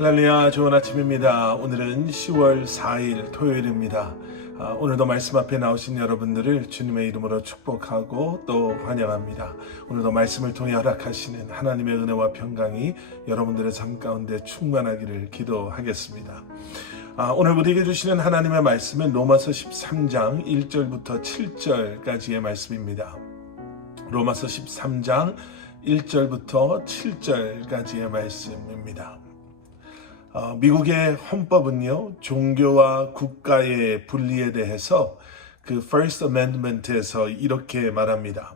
할렐루야, 좋은 아침입니다. 오늘은 10월 4일 토요일입니다. 오늘도 말씀 앞에 나오신 여러분들을 주님의 이름으로 축복하고 또 환영합니다. 오늘도 말씀을 통해 허락하시는 하나님의 은혜와 평강이 여러분들의 삶 가운데 충만하기를 기도하겠습니다. 오늘 우리에게 주시는 하나님의 말씀은 로마서 13장 1절부터 7절까지의 말씀입니다. 로마서 13장 1절부터 7절까지의 말씀입니다. 미국의 헌법은요, 종교와 국가의 분리에 대해서 그 First Amendment에서 이렇게 말합니다.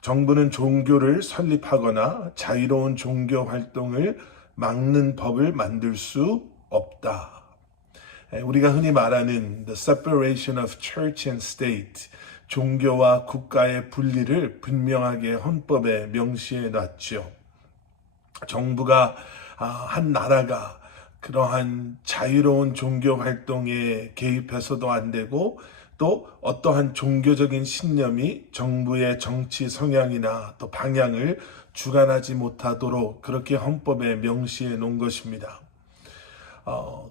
정부는 종교를 설립하거나 자유로운 종교 활동을 막는 법을 만들 수 없다. 우리가 흔히 말하는 The Separation of Church and State, 종교와 국가의 분리를 분명하게 헌법에 명시해 놨죠. 정부가 한 나라가 그러한 자유로운 종교 활동에 개입해서도 안 되고 또 어떠한 종교적인 신념이 정부의 정치 성향이나 또 방향을 주관하지 못하도록 그렇게 헌법에 명시해 놓은 것입니다.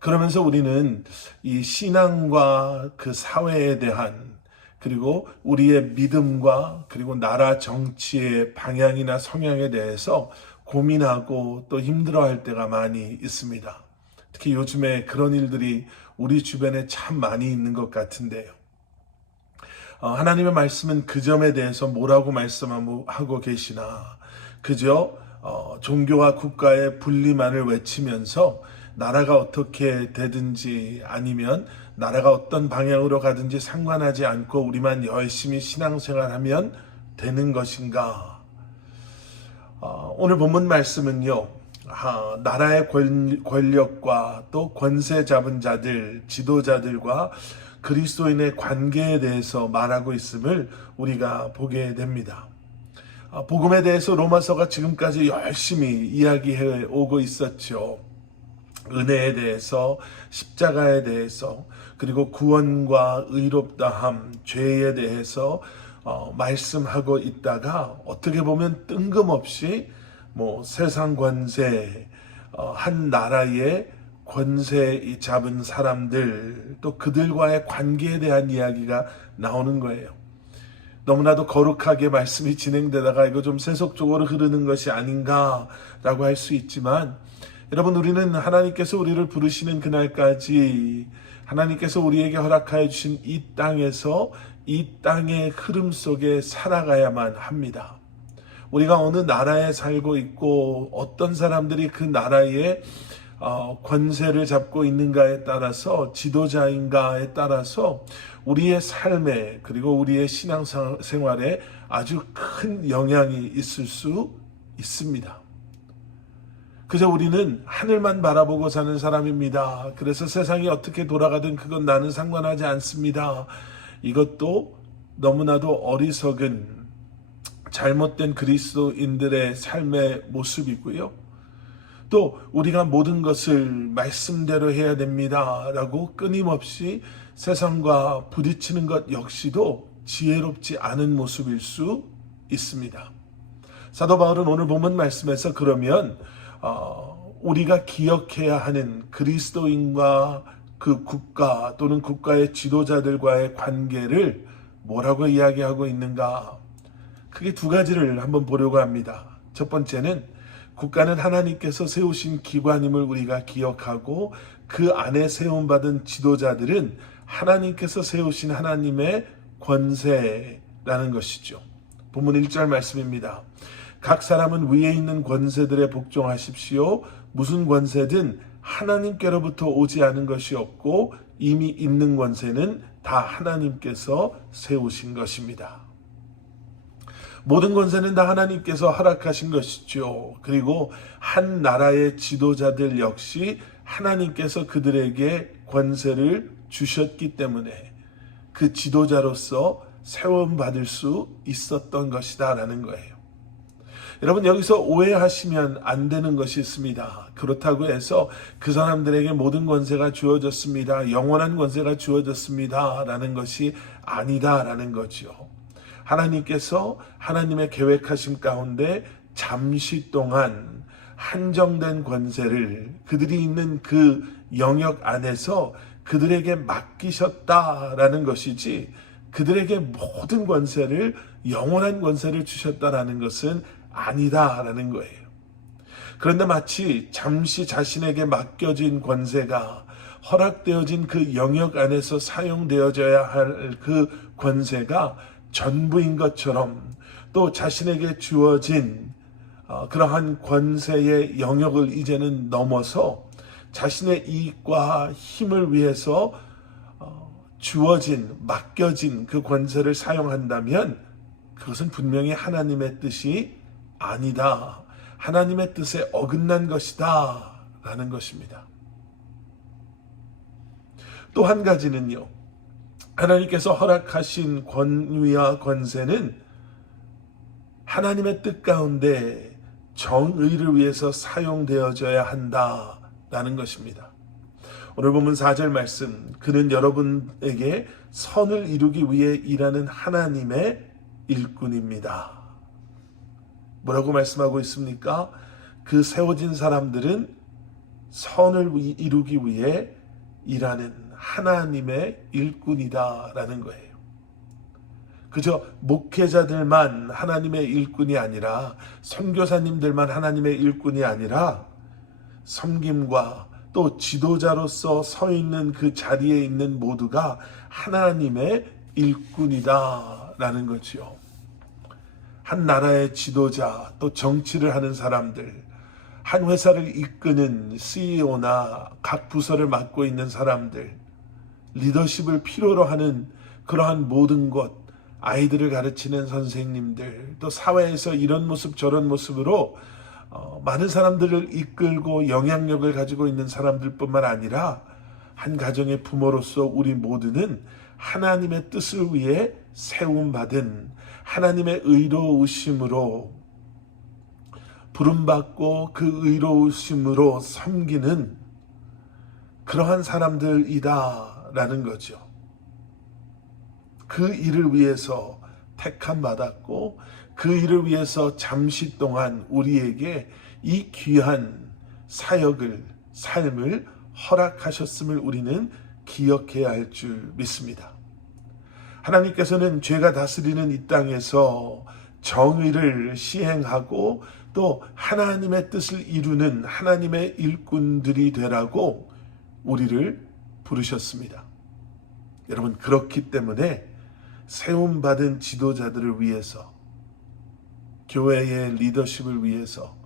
그러면서 우리는 이 신앙과 그 사회에 대한 그리고 우리의 믿음과 그리고 나라 정치의 방향이나 성향에 대해서 고민하고 또 힘들어할 때가 많이 있습니다. 특히 요즘에 그런 일들이 우리 주변에 참 많이 있는 것 같은데요. 하나님의 말씀은 그 점에 대해서 뭐라고 말씀하고 계시나 그저 종교와 국가의 분리만을 외치면서 나라가 어떻게 되든지 아니면 나라가 어떤 방향으로 가든지 상관하지 않고 우리만 열심히 신앙생활하면 되는 것인가? 오늘 본문 말씀은요, 나라의 권력과 또 권세 잡은 자들, 지도자들과 그리스도인의 관계에 대해서 말하고 있음을 우리가 보게 됩니다. 복음에 대해서 로마서가 지금까지 열심히 이야기해 오고 있었죠. 은혜에 대해서, 십자가에 대해서, 그리고 구원과 의롭다함, 죄에 대해서 말씀하고 있다가 어떻게 보면 뜬금없이 세상 권세, 한 나라의 권세 잡은 사람들, 또 그들과의 관계에 대한 이야기가 나오는 거예요. 너무나도 거룩하게 말씀이 진행되다가 이거 좀 세속적으로 흐르는 것이 아닌가라고 할 수 있지만, 여러분, 우리는 하나님께서 우리를 부르시는 그날까지 하나님께서 우리에게 허락하여 주신 이 땅에서 이 땅의 흐름 속에 살아가야만 합니다. 우리가 어느 나라에 살고 있고 어떤 사람들이 그 나라의 권세를 잡고 있는가에 따라서, 지도자인가에 따라서 우리의 삶에 그리고 우리의 신앙생활에 아주 큰 영향이 있을 수 있습니다. 그저 우리는 하늘만 바라보고 사는 사람입니다. 그래서 세상이 어떻게 돌아가든 그건 나는 상관하지 않습니다. 이것도 너무나도 어리석은 잘못된 그리스도인들의 삶의 모습이고요. 또 우리가 모든 것을 말씀대로 해야 됩니다 라고 끊임없이 세상과 부딪히는 것 역시도 지혜롭지 않은 모습일 수 있습니다. 사도 바울은 오늘 본문 말씀에서 그러면 우리가 기억해야 하는 그리스도인과 그 국가 또는 국가의 지도자들과의 관계를 뭐라고 이야기하고 있는가? 크게 두 가지를 한번 보려고 합니다. 첫 번째는 국가는 하나님께서 세우신 기관임을 우리가 기억하고 그 안에 세움받은 지도자들은 하나님께서 세우신 하나님의 권세라는 것이죠. 본문 1절 말씀입니다. 각 사람은 위에 있는 권세들에 복종하십시오. 무슨 권세든 하나님께로부터 오지 않은 것이 없고 이미 있는 권세는 다 하나님께서 세우신 것입니다. 모든 권세는 다 하나님께서 허락하신 것이죠. 그리고 한 나라의 지도자들 역시 하나님께서 그들에게 권세를 주셨기 때문에 그 지도자로서 세움받을 수 있었던 것이다 라는 거예요. 여러분, 여기서 오해하시면 안 되는 것이 있습니다. 그렇다고 해서 그 사람들에게 모든 권세가 주어졌습니다, 영원한 권세가 주어졌습니다 라는 것이 아니다라는 거죠. 하나님께서 하나님의 계획하심 가운데 잠시 동안 한정된 권세를 그들이 있는 그 영역 안에서 그들에게 맡기셨다라는 것이지, 그들에게 모든 권세를, 영원한 권세를 주셨다라는 것은 아니다라는 거예요. 그런데 마치 잠시 자신에게 맡겨진 권세가 허락되어진 그 영역 안에서 사용되어져야 할 그 권세가 전부인 것처럼, 또 자신에게 주어진 그러한 권세의 영역을 이제는 넘어서 자신의 이익과 힘을 위해서 주어진, 맡겨진 그 권세를 사용한다면 그것은 분명히 하나님의 뜻이 아니다, 하나님의 뜻에 어긋난 것이다 라는 것입니다. 또 한 가지는요, 하나님께서 허락하신 권위와 권세는 하나님의 뜻 가운데 정의를 위해서 사용되어져야 한다라는 것입니다. 오늘 본문 4절 말씀, 그는 여러분에게 선을 이루기 위해 일하는 하나님의 일꾼입니다. 뭐라고 말씀하고 있습니까? 그 세워진 사람들은 선을 이루기 위해 일하는 하나님의 일꾼이다라는 거예요. 그저 목회자들만 하나님의 일꾼이 아니라, 선교사님들만 하나님의 일꾼이 아니라, 섬김과 또 지도자로서 서 있는 그 자리에 있는 모두가 하나님의 일꾼이다라는 거지요. 한 나라의 지도자, 또 정치를 하는 사람들, 한 회사를 이끄는 CEO나 각 부서를 맡고 있는 사람들, 리더십을 필요로 하는 그러한 모든 것, 아이들을 가르치는 선생님들, 또 사회에서 이런 모습 저런 모습으로 많은 사람들을 이끌고 영향력을 가지고 있는 사람들뿐만 아니라, 한 가정의 부모로서 우리 모두는 하나님의 뜻을 위해 세움받은, 하나님의 의로우심으로 부름받고 그 의로우심으로 섬기는 그러한 사람들이다라는 거죠. 그 일을 위해서 택함 받았고, 그 일을 위해서 잠시 동안 우리에게 이 귀한 사역을, 삶을 허락하셨음을 우리는 기억해야 할 줄 믿습니다. 하나님께서는 죄가 다스리는 이 땅에서 정의를 시행하고 또 하나님의 뜻을 이루는 하나님의 일꾼들이 되라고 우리를 부르셨습니다. 여러분, 그렇기 때문에 세움받은 지도자들을 위해서, 교회의 리더십을 위해서,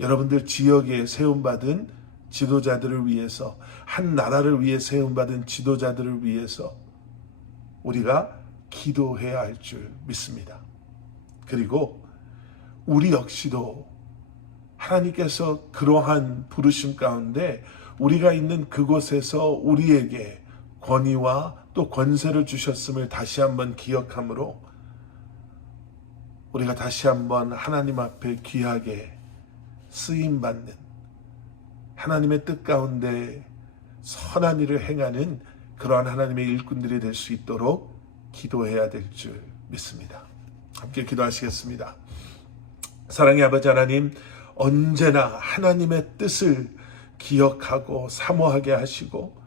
여러분들 지역에 세움받은 지도자들을 위해서, 한 나라를 위해 세움받은 지도자들을 위해서 우리가 기도해야 할 줄 믿습니다. 그리고 우리 역시도 하나님께서 그러한 부르심 가운데 우리가 있는 그곳에서 우리에게 권위와 또 권세를 주셨음을 다시 한번 기억함으로, 우리가 다시 한번 하나님 앞에 귀하게 쓰임받는, 하나님의 뜻 가운데 선한 일을 행하는 그러한 하나님의 일꾼들이 될 수 있도록 기도해야 될 줄 믿습니다. 함께 기도하시겠습니다. 사랑의 아버지 하나님, 언제나 하나님의 뜻을 기억하고 사모하게 하시고,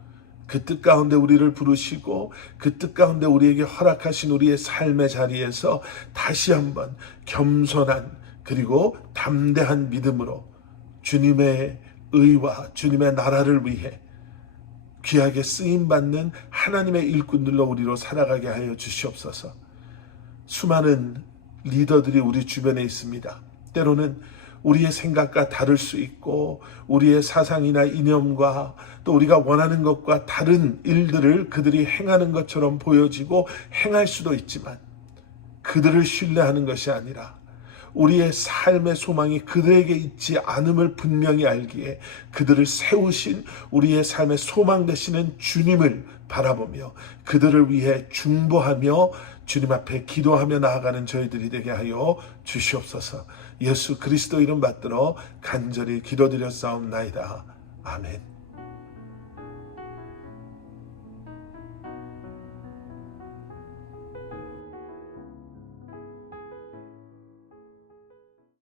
그 뜻 가운데 우리를 부르시고, 그 뜻 가운데 우리에게 허락하신 우리의 삶의 자리에서 다시 한번 겸손한 그리고 담대한 믿음으로 주님의 의와 주님의 나라를 위해 귀하게 쓰임받는 하나님의 일꾼들로 우리로 살아가게 하여 주시옵소서. 수많은 리더들이 우리 주변에 있습니다. 때로는 우리의 생각과 다를 수 있고, 우리의 사상이나 이념과 또 우리가 원하는 것과 다른 일들을 그들이 행하는 것처럼 보여지고 행할 수도 있지만, 그들을 신뢰하는 것이 아니라 우리의 삶의 소망이 그들에게 있지 않음을 분명히 알기에 그들을 세우신 우리의 삶의 소망 되시는 주님을 바라보며 그들을 위해 중보하며 주님 앞에 기도하며 나아가는 저희들이 되게 하여 주시옵소서. 예수 그리스도 이름 받들어 간절히 기도드렸사옵나이다. 아멘.